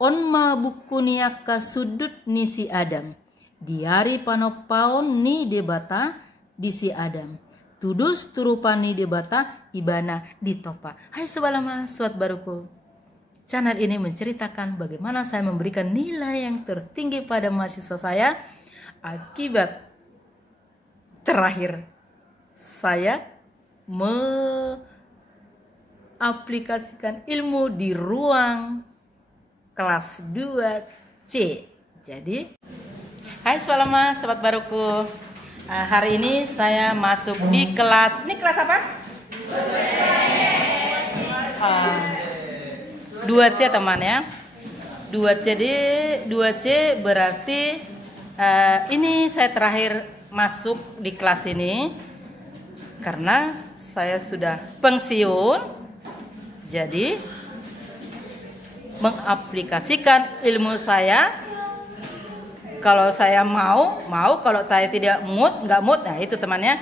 Onma buku niaka sudut ni si Adam. Diari panopaon ni debata di si Adam. Tudus turupani debata ibana ditopa. Hai sebalama suat baruku. Channel ini menceritakan bagaimana saya memberikan nilai yang tertinggi pada mahasiswa saya akibat terakhir saya aplikasikan ilmu di ruang kelas 2C. Jadi, hai sebalama sobat baruku. Hari ini saya masuk di kelas. Ini kelas apa? 2C teman ya. 2C berarti ini saya terakhir masuk di kelas ini karena saya sudah pensiun. Jadi mengaplikasikan ilmu saya. Kalau saya mau, kalau saya tidak nggak mood, nah itu temannya.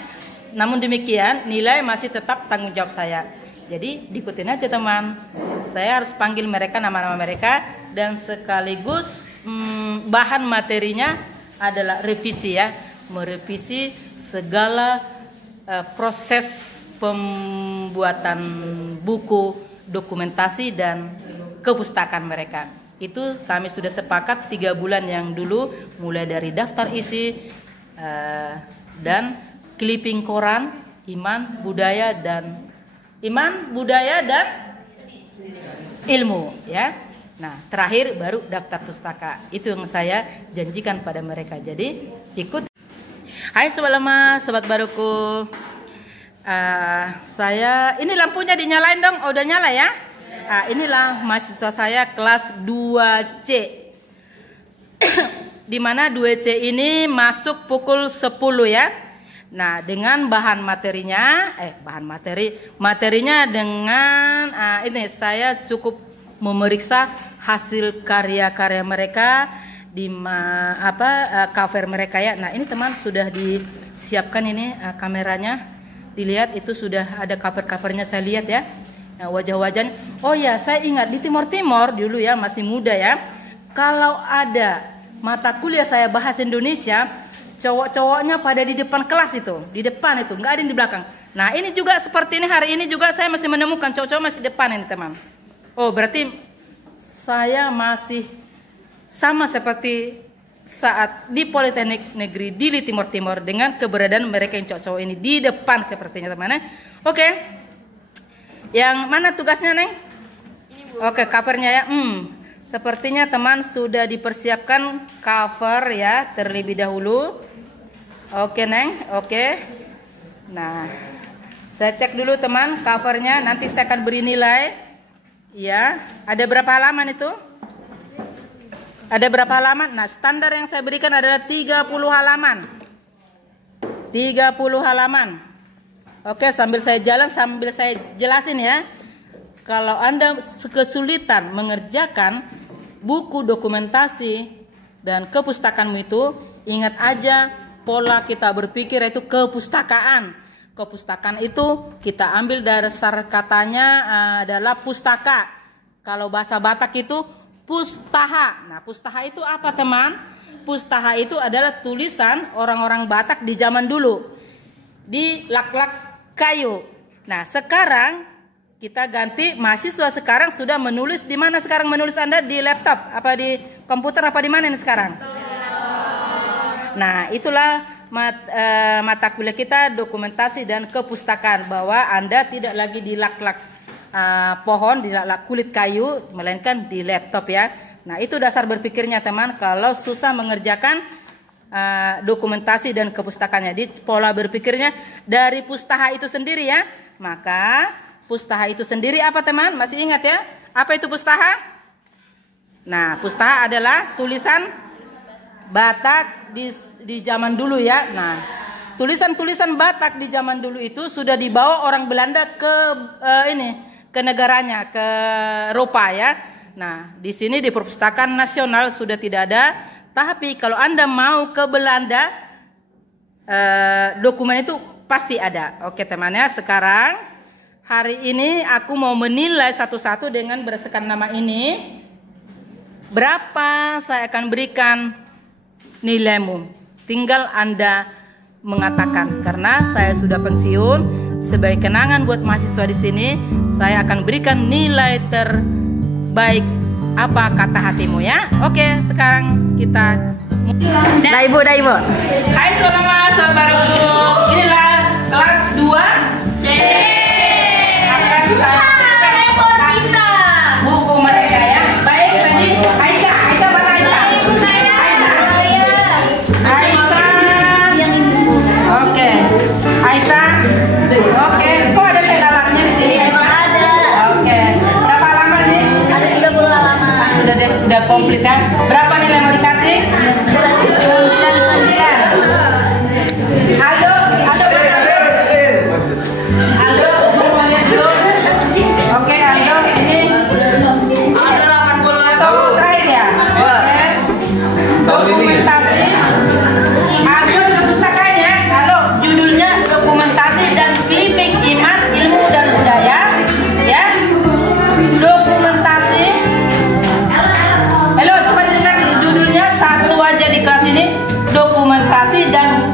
Namun demikian nilai masih tetap tanggung jawab saya. Jadi diikutin aja teman. Saya harus panggil mereka nama-nama mereka dan sekaligus bahan materinya adalah revisi ya, merevisi segala proses pembuatan buku, dokumentasi dan kepustakaan mereka. Itu kami sudah sepakat 3 bulan yang dulu, mulai dari daftar isi dan clipping koran, iman, budaya dan ilmu ya. Nah, terakhir baru daftar pustaka. Itu yang saya janjikan pada mereka. Jadi ikut. Hai sebalama sobat baruku. Saya ini lampunya dinyalain dong. Oh, udah nyala ya? Inilah mahasiswa saya kelas 2C. Di mana 2C ini masuk pukul 10 ya. Nah, dengan materinya dengan ini saya cukup memeriksa hasil karya-karya mereka di cover mereka ya. Nah, ini teman sudah disiapkan ini kameranya. Dilihat itu sudah ada cover-covernya saya lihat ya. Nah, wajah-wajahnya. Oh ya, saya ingat di Timor dulu ya, masih muda ya. Kalau ada mata kuliah saya bahasa Indonesia, cowok-cowoknya pada di depan kelas itu, di depan itu, nggak ada yang di belakang. Nah, ini juga seperti ini hari ini juga saya masih menemukan cowok-cowok masih di depan ini teman. Oh, berarti saya masih sama seperti saat di Politeknik Negeri di Timor dengan keberadaan mereka yang cowok-cowok ini di depan sepertinya teman. Oke. Yang mana tugasnya Neng? Ini Bu. Oke, covernya ya. Sepertinya teman sudah dipersiapkan cover ya terlebih dahulu. Oke Neng, oke. Nah, saya cek dulu teman covernya. Nanti saya akan beri nilai. Ya, ada berapa halaman itu? Ada berapa halaman? Nah, standar yang saya berikan adalah 30 halaman. 30 halaman. Oke, sambil saya jalan, sambil saya jelasin ya. Kalau Anda kesulitan mengerjakan buku dokumentasi dan kepustakanmu itu, ingat aja pola kita berpikir yaitu kepustakaan. Kepustakaan itu kita ambil dasar katanya adalah pustaka. Kalau bahasa Batak itu pustaha. Nah, pustaha itu apa teman? Pustaha itu adalah tulisan orang-orang Batak di zaman dulu. Di lak-lak kayu. Nah, sekarang kita ganti, mahasiswa sekarang sudah menulis di mana sekarang menulis Anda? Di laptop, apa di komputer, apa di mana ini sekarang? Nah, itulah mata kuliah kita dokumentasi dan kepustakaan, bahwa Anda tidak lagi di lak-lak pohon, di lak-lak kulit kayu, melainkan di laptop ya. Nah, itu dasar berpikirnya teman kalau susah mengerjakan dokumentasi dan kepustakaannya. Di pola berpikirnya dari pustaha itu sendiri ya. Maka pustaha itu sendiri apa teman? Masih ingat ya? Apa itu pustaha? Nah, pustaha adalah tulisan Batak di zaman dulu ya. Nah, tulisan-tulisan Batak di zaman dulu itu sudah dibawa orang Belanda ke negaranya, ke Eropa ya. Nah, di sini di Perpustakaan Nasional sudah tidak ada. Tapi kalau Anda mau ke Belanda, dokumen itu pasti ada. Oke temannya, sekarang hari ini aku mau menilai satu-satu dengan berdasarkan nama ini. Berapa saya akan berikan nilaimu? Tinggal Anda mengatakan. Karena saya sudah pensiun, sebagai kenangan buat mahasiswa di sini, saya akan berikan nilai terbaik. Apa kata hatimu ya? Oke, sekarang kita. Dah ibu. Hai selamat saudaraku. Inilah kelas 2 C. Akan saya buku mereka ya. Baik, tadi Aisyah mana Aisyah? Ibu saya. Aisyah. Oke. Aisyah. Oke. Kok ada pendalatnya di sini? Ada. Oke. Berapa halaman nih? Ada 30 halaman. Sudah komplit ya. Berapa nilai mau dikasih? 99. Aldo mau lihat dulu. Oke, Aldo ini. Ada 80 Toko terakhir ya. Oke. Dokumentasi. Aldo kepustakannya. Halo, judulnya dokumentasi dan clipping iman, ilmu dan budaya. Ya. Dokumentasi. Halo, coba dengar dulu judulnya satu aja di kelas ini. Dokumentasi dan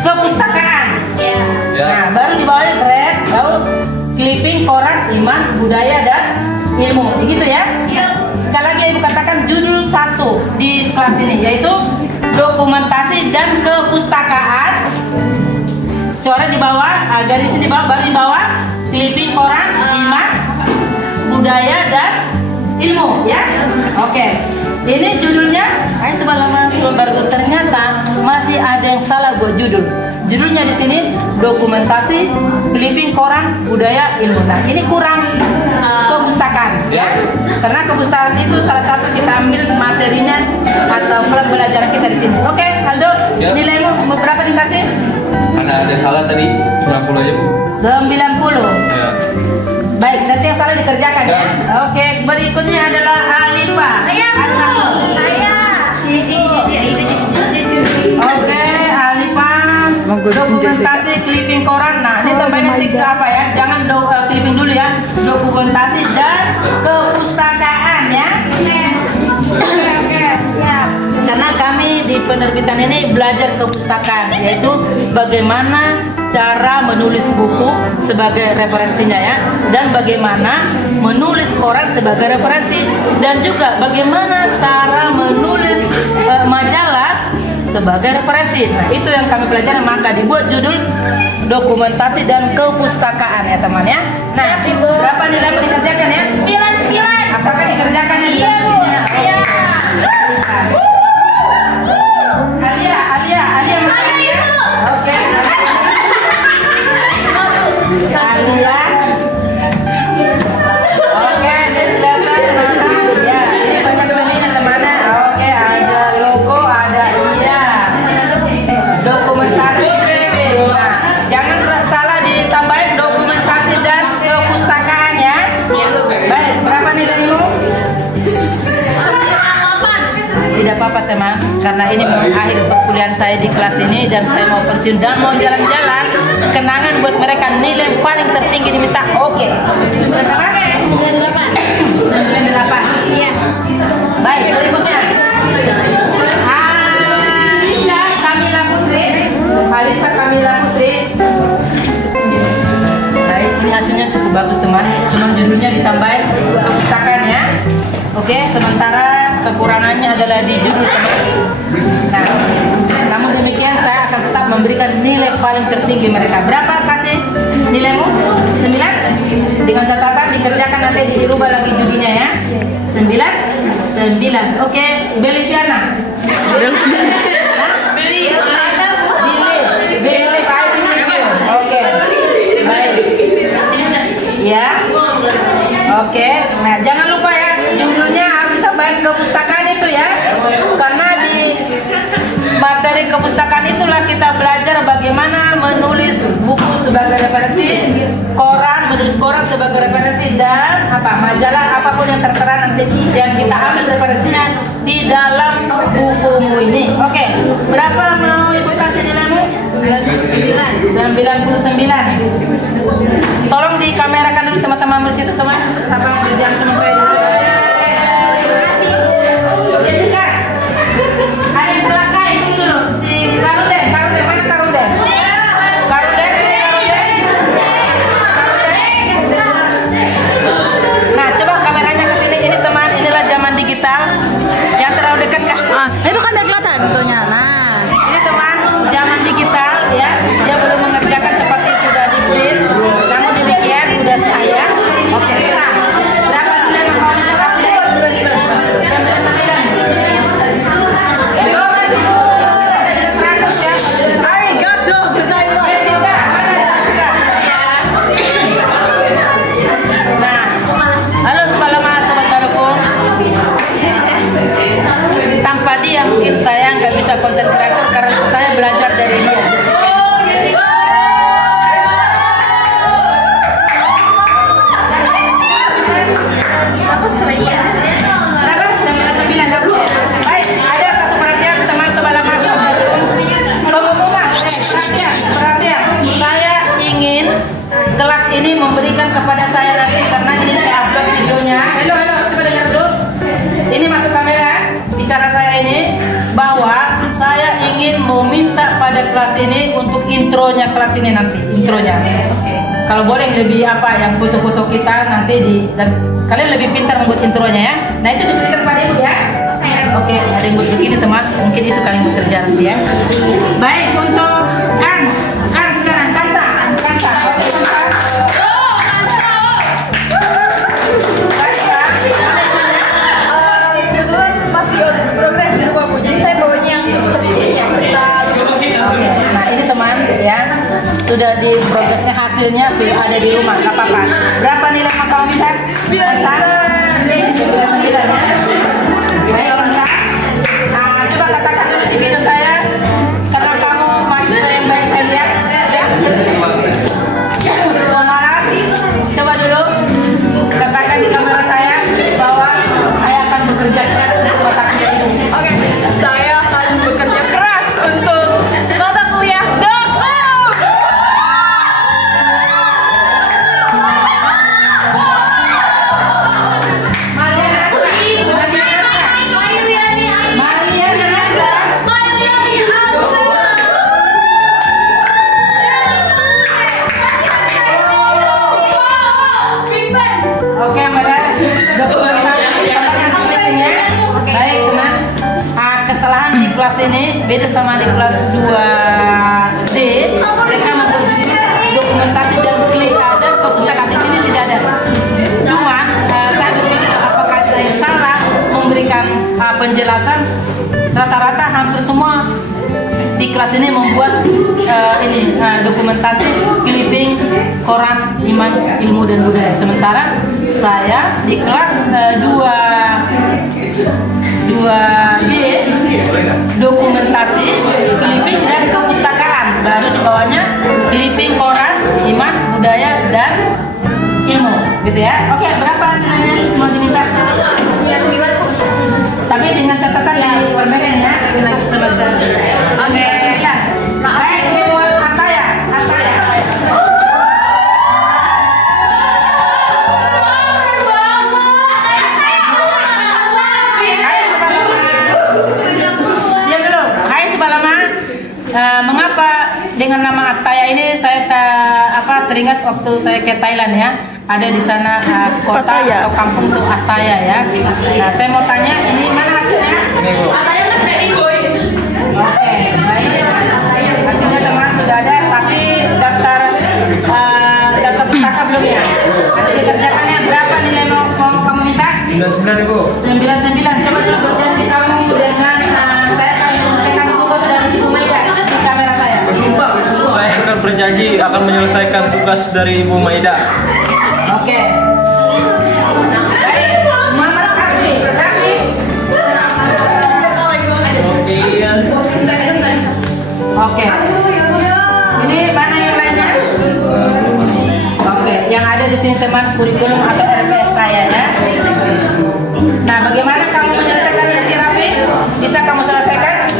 kepustakaan. Iya. Nah, baru di bawahnya red, lalu clipping, koran, iman, budaya dan ilmu. Begitu ya? Sekali lagi ibu katakan judul satu di kelas ini, yaitu dokumentasi dan kepustakaan. Coret di bawah, garis di bawah, baru di bawah clipping, koran, iman, budaya dan ilmu. Ya? Oke. Ini judulnya, ternyata masih ada yang salah buat judul. Judulnya di sini dokumentasi, clipping, koran, budaya, ilmu. Nah, ini kurang kepustakaan, ya. Karena kepustakaan itu salah satu kita ambil materinya atau pelajaran kita di sini. Oke, Aldo, nilaimu berapa dikasih? ada salah tadi 90 aja Bu. 90. Ya. Baik, nanti yang salah dikerjakan ya. Oke, berikutnya adalah Alifa. Saya. Oke, Alifa. Dokumentasi clipping koran. Nah, ini tambahin nanti ke apa ya? Jangan clipping dulu ya. Dokumentasi dan kepustakaan ya. Oke, siap. Karena kami di penerbitan ini belajar kepustakaan, yaitu bagaimana cara menulis buku sebagai referensinya ya, dan bagaimana menulis koran sebagai referensi, dan juga bagaimana cara menulis majalah sebagai referensi. Nah, itu yang kami pelajari, maka dibuat judul dokumentasi dan kepustakaan ya teman ya. Nah, Siap, Ibu. berapa nilai mau dikerjakan ya? 9. Asalkan dikerjakan ya. Iya, Bu. Saya. Alia mana? Saya, Ibu. Oke. Alia. Oke, ini sudah matang. Ya, ini banyak seninya teman-teman. Oke, ada logo, ada dokumentasi. Nah, jangan salah ditambahin dokumentasi dan kepustakaan ya. Baik, berapa nilaimu? 98. Tidak apa-apa teman, karena ini mau akhir perkuliahan saya di kelas ini dan saya mau pensiun dan mau jalan-jalan. Kenangan buat mereka, nilai paling tertinggi diminta. Oke. 98. 98. Iya. Baik, berikutnya. Alisa Kamila Putri. Baik, ini hasilnya cukup bagus teman. Cuma judulnya ditambahin kepustakaan ya. Oke, sementara kekurangannya adalah di judul teman. Nah, namun demikian saya akan tetap memberikan nilai paling tertinggi mereka. Berapa kasih nilaimu? 9? Dengan catatan dikerjakan nanti dirubah lagi judulnya ya. 9. Oke, Beliviana. Oke. Baik. Ya. Oke. Nah, jangan lupa ya, judulnya harus tambahin kepustakaan itu ya. Karena di materi kepustakaan itulah kita belajar bagaimana menulis buku sebagai referensi, koran, menulis koran sebagai referensi, dan majalah apapun yang tertera nanti yang kita ambil referensinya di dalam bukumu ini. Oke, berapa mau ibu kasih nilaimu? 99. 99. Tolong kamu di situ teman, abang jangan cuma saya dulu. Jessica, ada yang belakang itu dulu. Si Karuden, mana Karuden? Nah, coba kameranya ke sini. Ini teman, inilah zaman digital. Yang terlalu dekat kah? Itu kan biar kelihatan fotonya. Nah, Ini teman, zaman digital ya. Dia belum mengerjakan seperti sudah di print. Namun demikian sudah saya. Oke, nah. Berapa nilai mau kamu tanpa dia mungkin saya nggak bisa konten kreator karena saya belajar dari dia. Baik, ada satu perhatian teman sebelah masuk pengumuman. Perhatian. Saya ingin kelas ini memberikan kepada saya nanti karena ini saya upload videonya. Halo, coba dengar dulu. Ini masuk kamera. Bicara saya ini bahwa saya ingin meminta pada kelas ini untuk intronya kelas ini nanti, intronya. Kalau boleh lebih apa yang foto-foto kita nanti dan kalian lebih pintar membuat intronya ya. Nah itu diberikan pada ibu ya. Oke, ada yang buat begini teman, mungkin itu kalian buat kerjaan ya. Baik untuk kan sekarang Kansa. Kebetulan masih progres di rumahku, jadi saya bawanya yang seperti ini yang kita. Oke, nah ini teman ya sudah di progresnya hasilnya sudah ada di rumah, nggak apa-apa. Berapa nilai yang kamu minta? 9 ya. Baik, Kansa. Nah, coba katakan dulu di video saya karena kamu mahasiswa yang baik saya lihat. Semaras, coba dulu katakan di kamera saya bahwa saya akan bekerja keras untuk mata kuliah hidup. Oke, saya akan bekerja keras untuk mata kuliah dokter. Oke, Mbak. Dokumentasi baik, teman. Kesalahan di kelas ini beda sama di kelas 2D. Mereka membuat dokumentasi dan bukti ada, kepustakaan di sini tidak ada. Cuman saya berpikir apakah saya salah memberikan penjelasan. Rata-rata hampir semua di kelas ini membuat dokumentasi clipping koran iman ilmu dan budaya. Sementara saya di kelas 2D dokumentasi clipping dan kepustakaan, baru di bawahnya clipping koran iman budaya dan ilmu gitu ya. Oke, berapa nilainya mau diminta? 99 Bu. Tapi dengan catatan di permennya lagi semester. Oke, ya. Baik, ini buat Ataya. Diam dulu. Hai Subalama. Mengapa dengan nama Ataya ini saya teringat waktu saya ke Thailand ya. Ada di sana kota Pattaya atau kampung tuh Ataya ya. Nah, saya mau tanya ini mana hasilnya? Ini Bu. Katanya kan dari boy. Oke, baik. Hasilnya teman sudah ada, tapi daftar pustaka belum ya? Ada dikerjakannya berapa nilai mau kamu minta? 99 Ibu. 99. Coba dulu berjanji kamu dengan saya akan menyelesaikan tugas dari Ibu Maida di kamera saya. Saya akan berjanji akan menyelesaikan tugas dari Ibu Maida. Oke. Baik, Muhammad Arfi. Oke. Ini mana yang lainnya? Oke, yang ada di sini teman kurikulum atau RCS saya ya. Nah, bagaimana kamu menyelesaikan ini, Raffi? Bisa kamu selesaikan?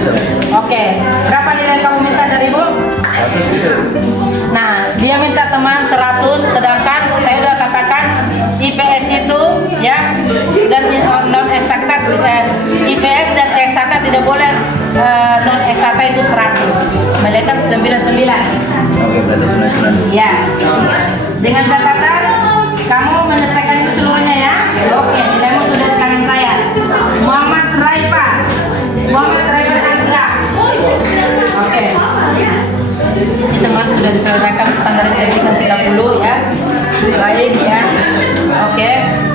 Oke. Berapa nilai kamu minta dari Ibu? Nah, dia minta teman 100, sedangkan non eksakta itu 100. Mereka 99. Oke, berarti 99. Ya. Dengan catatan kamu menyelesaikan itu seluruhnya ya. Oke, nilaimu sudah di tangan saya. Muhammad Raifa. Muhammad Raifa Azra. Oke. Ini teman sudah diselesaikan standar kecerdasan 30 ya. Lain ya. Oke.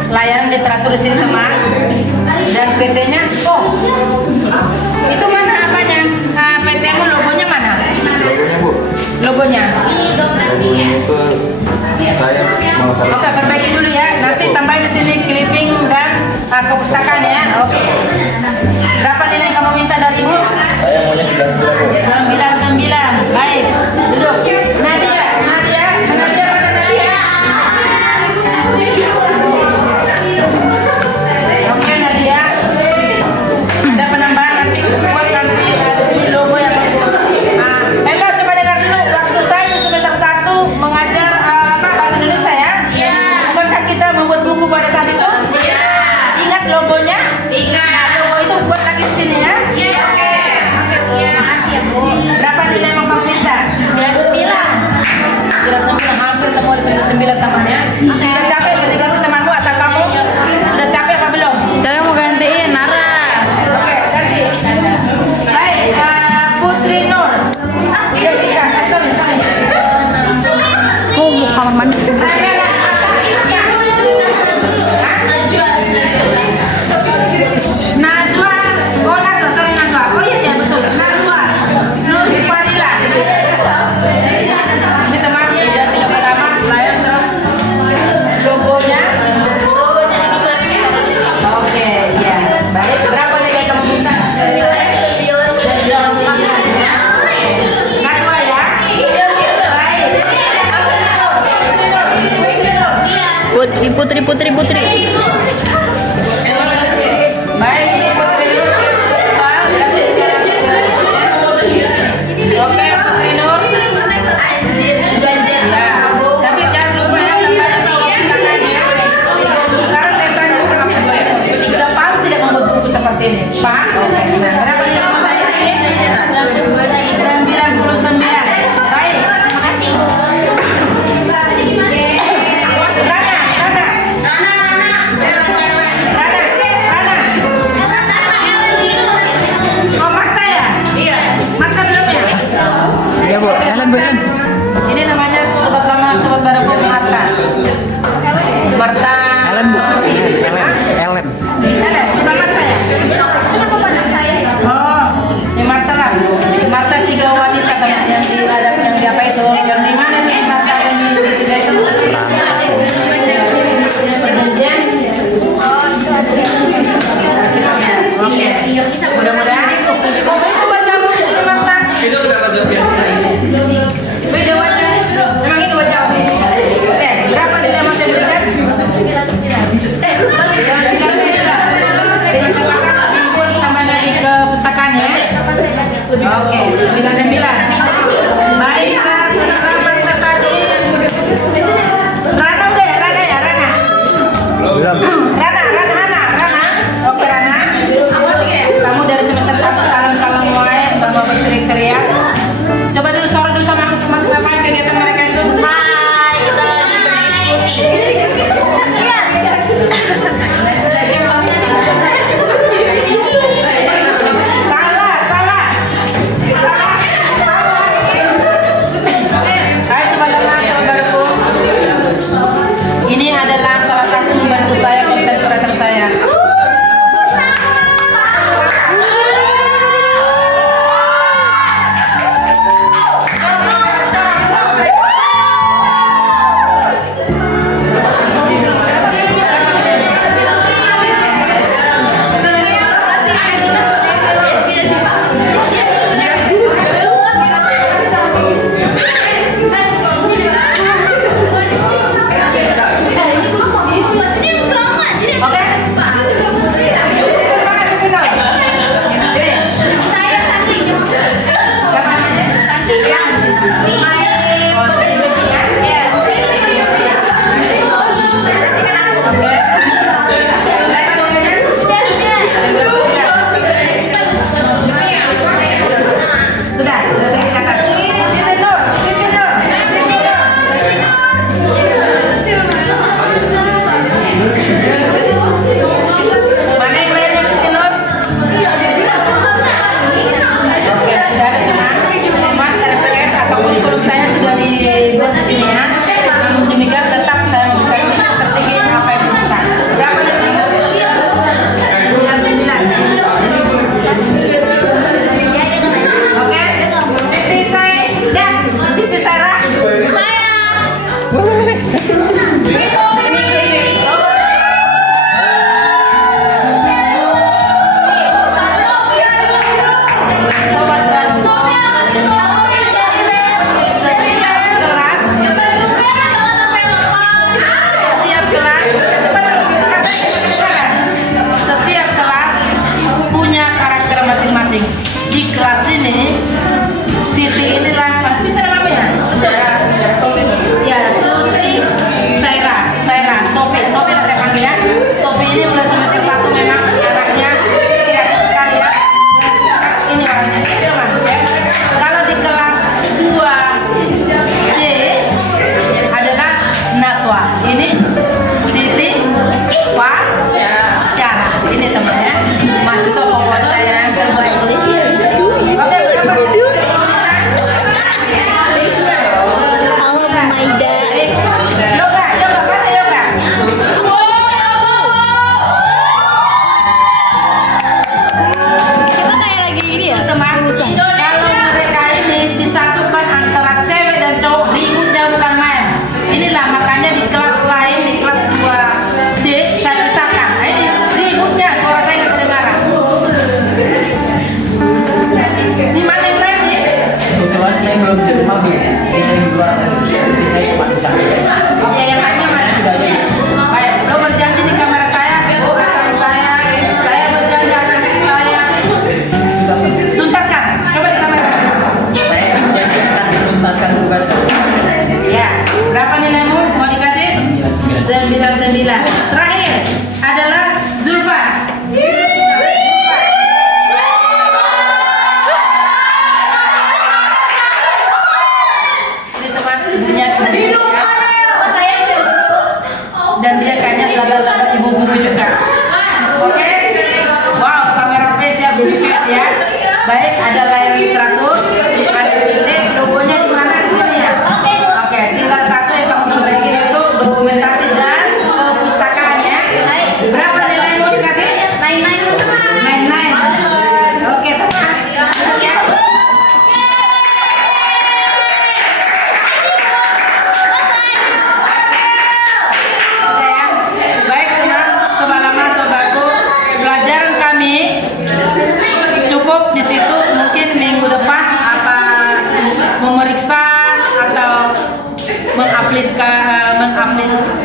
Layanan literatur di sini teman. Dan PT-nya, oh, itu mana apanya? PT-mu logonya mana? Logonya, Bu. Logonya. Saya mau tahu. Oke, perbaiki dulu ya. Nanti tambahin di sini clipping dan kepustakaan ya. Oke. Berapa nilai yang kamu minta dari Ibu? Saya maunya 99, Bu. 99. Baik. Duduk. Nadia, Nadia, Nadia mana Nadia? Oke, Nadia. Ada penambahan nanti buat nanti di sini logo yang bagus. Ella coba dengar dulu. Waktu saya di semester 1 mengajar bahasa Indonesia ya. Iya. Bukankah kita membuat buku pada saat itu? Iya. Ingat logonya? Ingat. Nah, logo itu buat lagi di sini ya. Iya. Oke. Iya. Makasih ya Bu. Berapa nilai yang kamu minta? 99. Hampir semua di 99 temannya. Sudah capek ketika temanmu atau kamu? Sudah capek apa belum? Saya mau gantiin Nara. Oke, ganti. Baik, Putri Nur. Jessica, sorry. Oh, mau kamar mandi. Najwa. Oh, Najwa, sorry Najwa. Oh iya, betul. Najwa. Nur Farila. Ini teman, tidak pertama, layar logonya. Oke, ya. Baik, berapa nilai kamu minta? Najwa ya? Baik. Putri. Baik, ini Putri Nur. Oke, Putri Nur. Ya, tapi jangan lupa ya, sekarang saya tanya sama Ibu ya. Sudah paham tidak membuat buku seperti ini? Paham? Oke. Nah, berapa nilai kamu saya ini? 99. Baik. Terima kasih. Oh, Marta ya? Iya. Marta belum ya? Ya Bu, Ellen Bu. Ini namanya sobat lama, sobat baru Bu Marta. Marta. Ellen Bu. Ellen. Ellen, bukan Marta ya? Oh, ini Marta lah. Marta tiga wanita kan yang di apa itu? Yang di mana nih Marta yang di tiga itu? Perjanjian. Oke. Mudah-mudahan. Oh, itu baca lu ini Marta. Itu udah lanjutnya. Beda wajah. Memang ini wajah. Oke, berapa nilai Mas yang berikan? 99. Tambah lagi ke pustakaan ya. Oke, 99. Baiklah, selamat tadi. Rana udah ya, Rana ya, Rana. Belum. Rana. Oke Rana. Kamu dari semester 1 kalem-kalem mulai, nggak mau berteriak-teriak. Coba dulu suara dulu sama apa kegiatan mereka itu. Hai, kita lagi berdiskusi. Salah.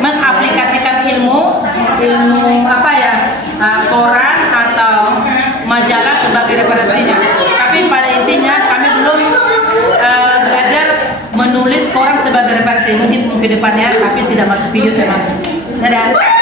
mengaplikasikan ilmu apa ya, koran atau majalah sebagai referensinya. Tapi pada intinya kami belum belajar menulis koran sebagai referensi. Mungkin ke depannya, tapi tidak masuk video teman. Dadah.